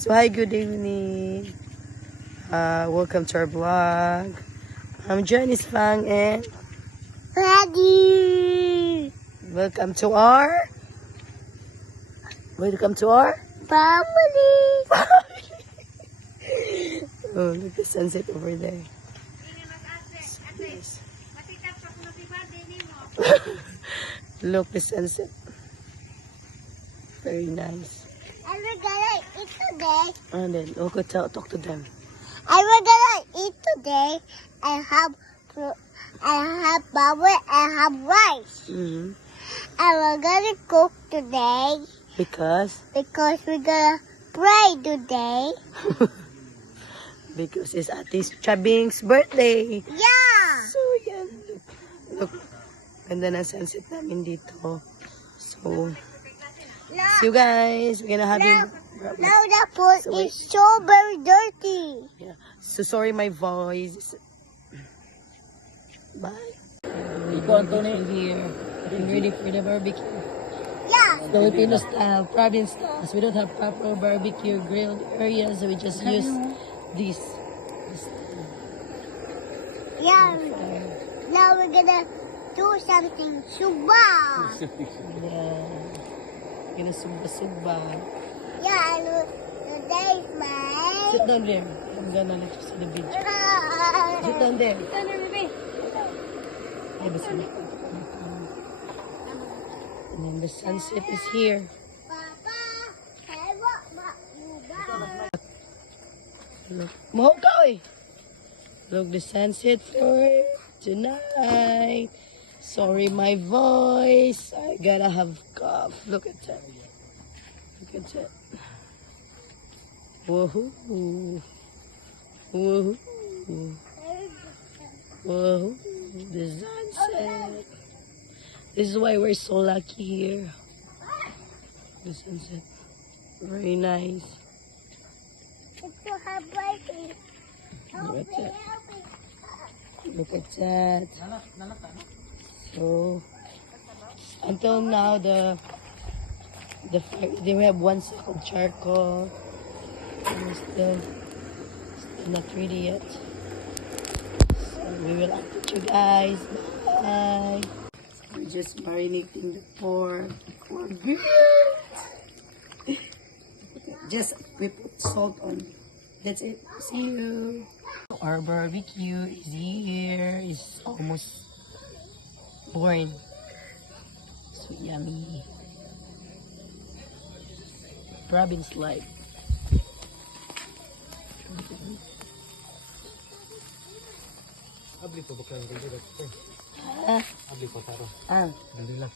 So hi, good evening. Welcome to our vlog. I'm Janice Fang and Daddy! welcome to our Family! Oh, look at the sunset over there. So nice. Look the sunset. Very nice. I'm gonna eat today. And then okay, talk to them. I'm gonna eat today. I have bubble. I have rice. Mm-hmm. And we're gonna cook today Because we're gonna pray today. because it's Ate Chabing's birthday. Yeah! So yan. Look. Ganda ng sunset namin dito. So, see you guys. We're gonna have Now the food So wait. is so very dirty. Yeah. So sorry my voice. Bye. Ikaw, Anthony. Here. Getting ready for the barbecue. Yeah! Filipino style, province style. So we don't have proper barbecue grilled area, so we just use this. Yeah. Now we're gonna do something. Suba! Yeah. Gonna sumba-sumba. Yeah, and today's my... Sit down there. I'm gonna let you see the video. Sit down there. Ay, basta na. And then the sunset is here. Papa, I want my Uber. Look. Mahog ka, oy. Look, the sunset for tonight. Sorry, my voice. I gotta have cough. Look at that. Look at that. Woohoo. Woohoo. Woohoo. The sunset. This is why we're so lucky here. The sunset. Very nice. It's so heartbreaking. Look at that. Look at that. So until now they have one sack of charcoal. And it's still not ready yet. So we will update you guys. Bye. We're just marinating the pork for good. Just we put salt on. That's it. See you. Our barbecue is here. It's almost born. So yummy. Province life. Abli po ba kayo dito? Ah, Abli po taro. ah. Dali lang.